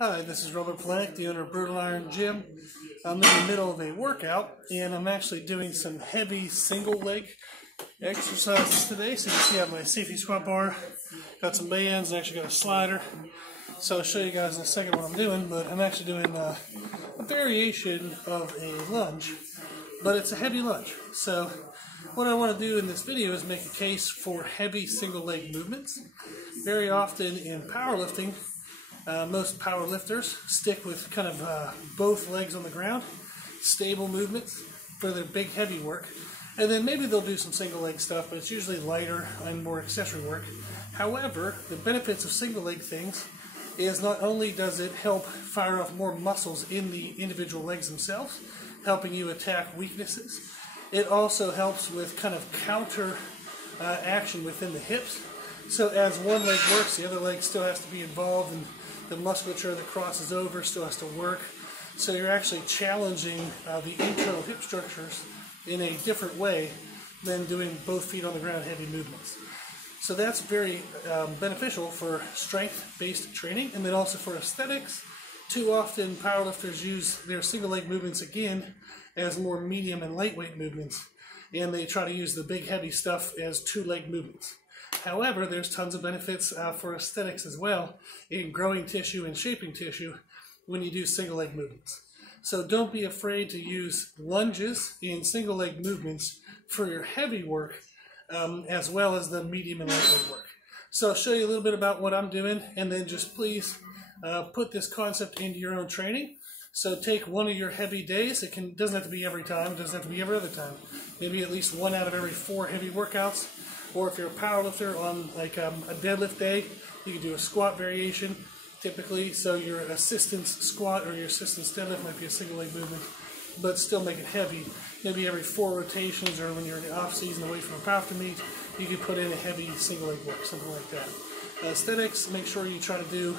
Hi, this is Robert Planek, the owner of Brutal Iron Gym. I'm in the middle of a workout, and I'm actually doing some heavy single leg exercises today. So you can see I have my safety squat bar, got some bands, and actually got a slider. So I'll show you guys in a second what I'm doing, but I'm actually doing a variation of a lunge, but it's a heavy lunge. So what I want to do in this video is make a case for heavy single leg movements. Very often in powerlifting, most power lifters stick with kind of both legs on the ground, stable movements for their big heavy work, and then maybe they'll do some single leg stuff, but it's usually lighter and more accessory work. However, the benefits of single leg things is not only does it help fire off more muscles in the individual legs themselves, helping you attack weaknesses, it also helps with kind of counter action within the hips. So as one leg works, the other leg still has to be involved, and the musculature that crosses over still has to work. So you're actually challenging the internal hip structures in a different way than doing both feet on the ground heavy movements. So that's very beneficial for strength-based training, and then also for aesthetics. Too often powerlifters use their single leg movements again as more medium and lightweight movements, and they try to use the big heavy stuff as two leg movements. However, there's tons of benefits for aesthetics as well in growing tissue and shaping tissue when you do single leg movements. So don't be afraid to use lunges in single leg movements for your heavy work as well as the medium and lightweight work. So I'll show you a little bit about what I'm doing, and then just please put this concept into your own training. So take one of your heavy days. It doesn't have to be every time, it doesn't have to be every other time. Maybe at least 1 out of every 4 heavy workouts. Or if you're a power lifter, on like a deadlift day, you can do a squat variation typically. So your assistance squat or your assistance deadlift might be a single leg movement, but still make it heavy. Maybe every 4 rotations, or when you're in the off season away from a powerlifting meet, you can put in a heavy single leg work, something like that. Aesthetics, make sure you try to do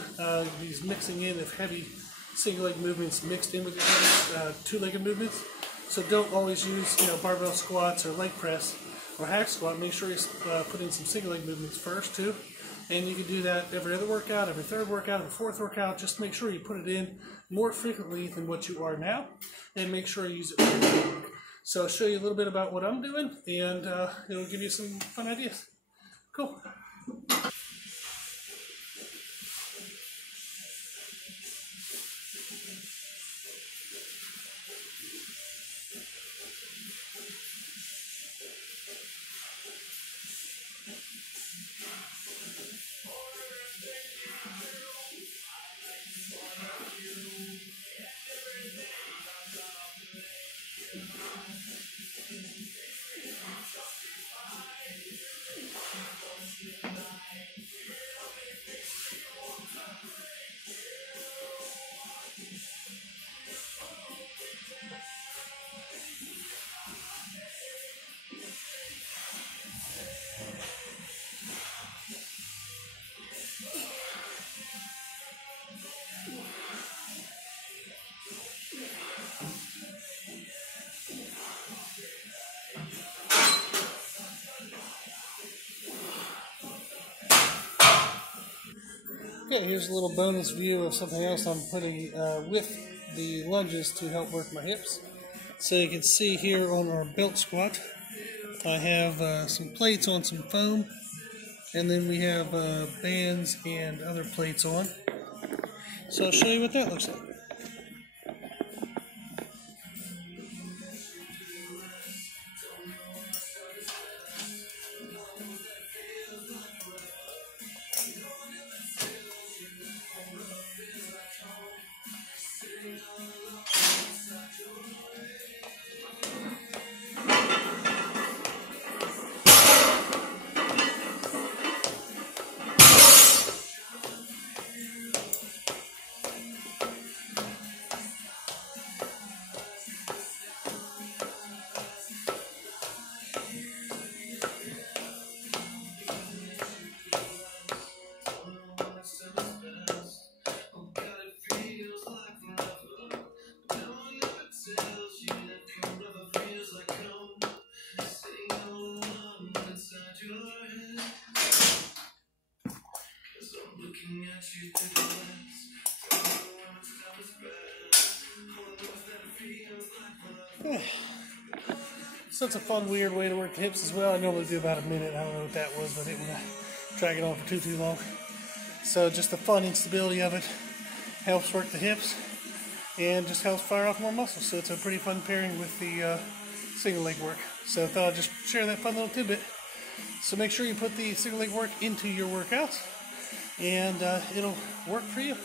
these mixing in of heavy single leg movements mixed in with your heavy two-legged movements. So don't always use barbell squats or leg press or hack squat. Make sure you put in some single leg movements first too, and you can do that every other workout, every third workout, every fourth workout. Just make sure you put it in more frequently than what you are now, and make sure you use it for your work. So I'll show you a little bit about what I'm doing, and it'll give you some fun ideas. Cool. Okay, here's a little bonus view of something else I'm putting with the lunges to help work my hips. So you can see here on our belt squat, I have some plates on some foam, and then we have bands and other plates on. So I'll show you what that looks like. So it's a fun, weird way to work the hips as well. I normally do about a minute. I don't know what that was, but I didn't want to drag it on for too long. So just the fun instability of it helps work the hips and just helps fire off more muscles. So it's a pretty fun pairing with the single leg work. So I thought I'd just share that fun little tidbit. So make sure you put the single leg work into your workouts, and it'll work for you.